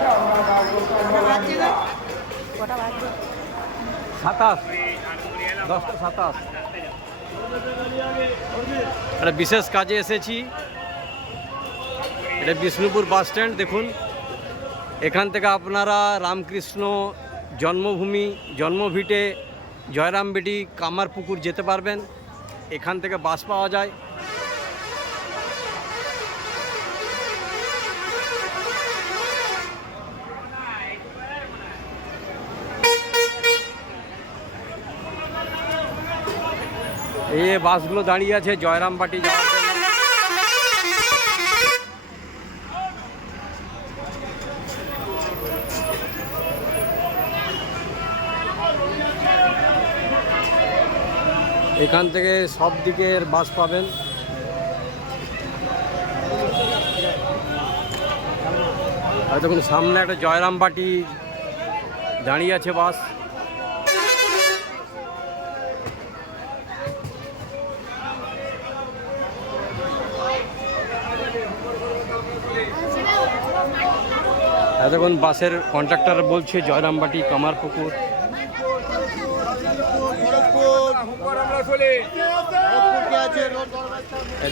27, 10টা 27। একটা বিশেষ কাজে এসেছি। এটা বিষ্ণুপুর বাস স্ট্যান্ড। দেখুন, এখান থেকে আপনারা রামকৃষ্ণ জন্মভূমি, জন্মভিটে, জয়রামবাটি, কামারপুকুর যেতে পারবেন। এখান থেকে বাস পাওয়া যায়। এই বাসগুলো দাঁড়িয়ে আছে জয়রামবাটি যাওয়ার জন্য। এখান থেকে সব দিকের বাস পাবেন। আর দেখুন সামনে একটা জয়রামবাটি দাঁড়িয়ে আছে বাস। এতক্ষণ বাসের কন্ট্রাক্টর বলছে জয়রামবাটি, কামারপুকুর।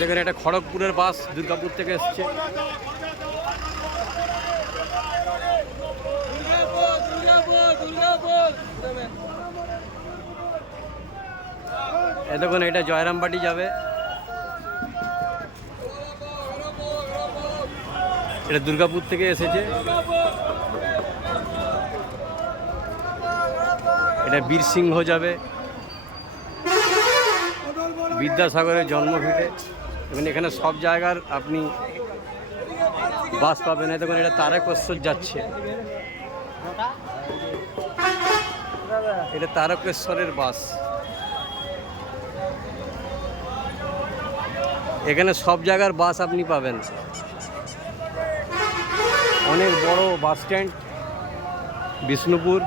এখানে একটা খড়গপুরের বাস দুর্গাপুর থেকে এসছে। দেখুন এটা জয়রামবাটি যাবে। এটা দুর্গাপুর থেকে এসেছে। এটা বীরসিংহ যাবে, বিদ্যাসাগরের জন্মভিটে। এবং এখানে সব জায়গার আপনি বাস পাবেন। দেখুন এটা তারকেশ্বর যাচ্ছে। এটা তারকেশ্বরের বাস। এখানে সব জায়গার বাস আপনি পাবেন। অনেক বড় বাস স্ট্যান্ড বিষ্ণুপুর।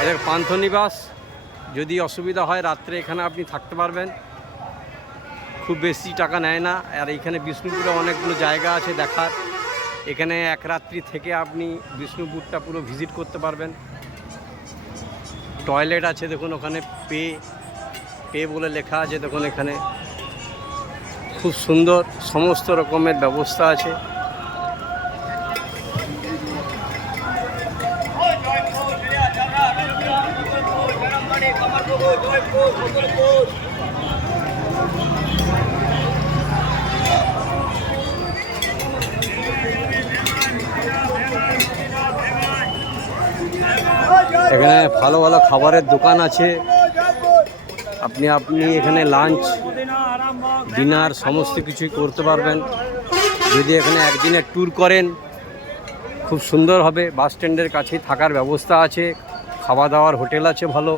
এটা পান্থনিবাস। যদি অসুবিধা হয় রাত্রে এখানে আপনি থাকতে পারবেন, খুব বেশি টাকা নেয় না। আর এখানে বিষ্ণুপুরে অনেকগুলো জায়গা আছে দেখার। এখানে এক রাত্রি থেকে আপনি বিষ্ণুপুরটা পুরো ভিজিট করতে পারবেন। টয়লেট আছে দেখুন, ওখানে পে বলে লেখা আছে। দেখুন এখানে খুব সুন্দর সমস্ত রকমের ব্যবস্থা আছে। এখানে ভালো ভালো খাবারের দোকান আছে। আপনি এখানে লাঞ্চ, ডিনার সমস্ত কিছুই করতে পারবেন। যদি এখানে একদিনের ট্যুর করেন খুব সুন্দর হবে। বাস স্ট্যান্ডের কাছেই থাকার ব্যবস্থা আছে, খাওয়া দাওয়ার হোটেল আছে ভালো।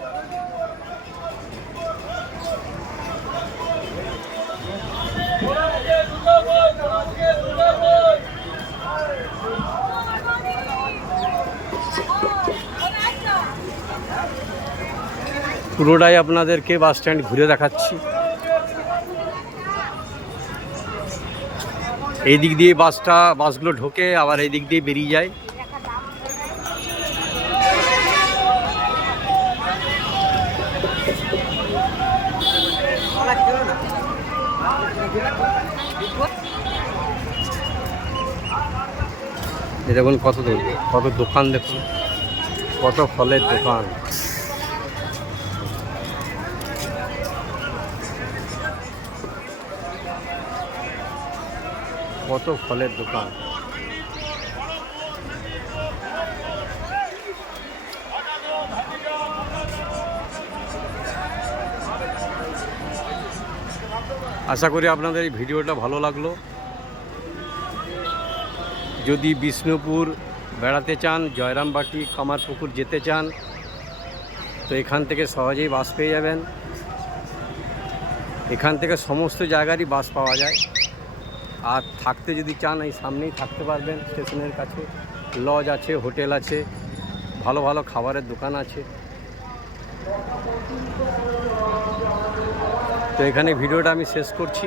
পুরোটাই আপনাদেরকে বাস স্ট্যান্ড ঘুরে দেখাচ্ছি। এই দিক দিয়ে বাসগুলো ঢোকে, আবার এই দিক দিয়ে বেরিয়ে যায়। এই দেখুন কত দোকান, দেখুন কত ফলের দোকান। কত ফলের দোকান। আশা করি আপনাদের এই ভিডিওটা ভালো লাগলো। যদি বিষ্ণুপুর বেড়াতে চান, জয়রামবাটি, কামারপুকুর যেতে চান, তো এখান থেকে সহজেই বাস পেয়ে যাবেন। এখান থেকে সমস্ত জায়গারই বাস পাওয়া যায়। আর থাকতে যদি চান এই সামনেই থাকতে পারবেন। স্টেশনের কাছে লজ আছে, হোটেল আছে, ভালো ভালো খাবারের দোকান আছে। তো এখানে ভিডিওটা আমি শেষ করছি।